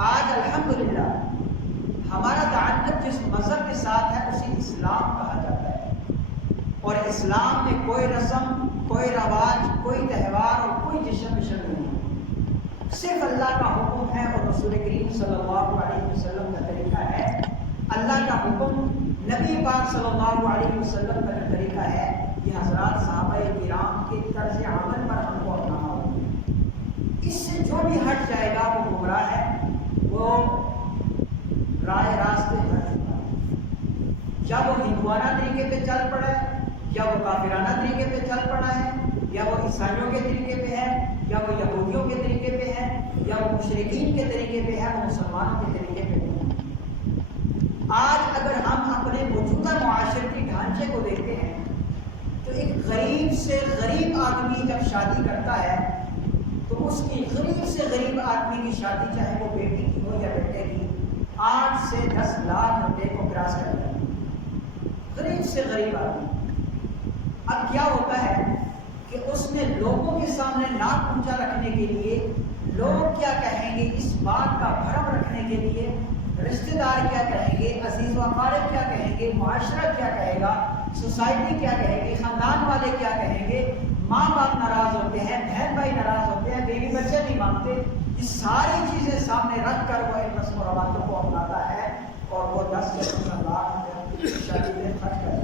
آج الحمدللہ ہمارا تعلق جس مذہب کے ساتھ ہے اسے اسلام کہا جاتا ہے، اور اسلام میں کوئی رسم، کوئی رواج، کوئی تہوار اور کوئی جشن نہیں ہے، صرف اللہ کا حکم ہے اور رسول کریم صلی اللہ علیہ وسلم کا طریقہ ہے۔ اللہ کا حکم، نبی پاک صلی اللہ علیہ وسلم کا جو طریقہ ہے، یہ حضرات صحابہ کرام کے طرز عمل پر ہم کو اپنانا ہوگا۔ اس سے جو بھی ہٹ جائے گا وہ گمراہ ہے، وہ رائے راستے ہٹ چکا ہے۔ یا وہ ہندوانہ طریقے پہ چل پڑا ہے، یا وہ کافرانہ طریقے پہ چل پڑا ہے، یا وہ عیسائیوں کے طریقے پہ ہے، یا وہ یہودیوں کے طریقے پہ ہے، یا وہ مشرکین کے طریقے پہ ہے، وہ مسلمانوں کے طریقے پہ ہے۔ آج اگر ہم اپنے موجودہ معاشرتی ڈھانچے کو دیکھتے ہیں تو ایک غریب سے غریب آدمی جب شادی کرتا ہے تو اس کی غریب سے غریب آدمی کی شادی، چاہے وہ بیٹی کی ہو یا بیٹے کی، 8 سے 10 لاکھ روپے کو کراس کر جائے گا، غریب سے غریب آدمی۔ اب کیا ہوتا ہے کہ اس نے لوگوں کے سامنے ناک اونچا رکھنے کے لیے، لوگ کیا کہیں گے اس بات کا بھرم رکھنے کے لیے، رشتہ دار کیا کہیں گے، عزیز و اقارب کیا کہیں گے، معاشرہ کیا کہے گا، سوسائٹی کیا کہے گی، خاندان والے کیا کہیں گے، ماں باپ ناراض ہوتے ہیں، بہن بھائی ناراض ہوتے ہیں، بیوی بچے نہیں مانتے، یہ ساری چیزیں سامنے رکھ کر وہ ان رسم و روایتوں کو اپناتا ہے اور وہ 10 سے 15 لاکھ شادی میں خرچ کرتا ہے۔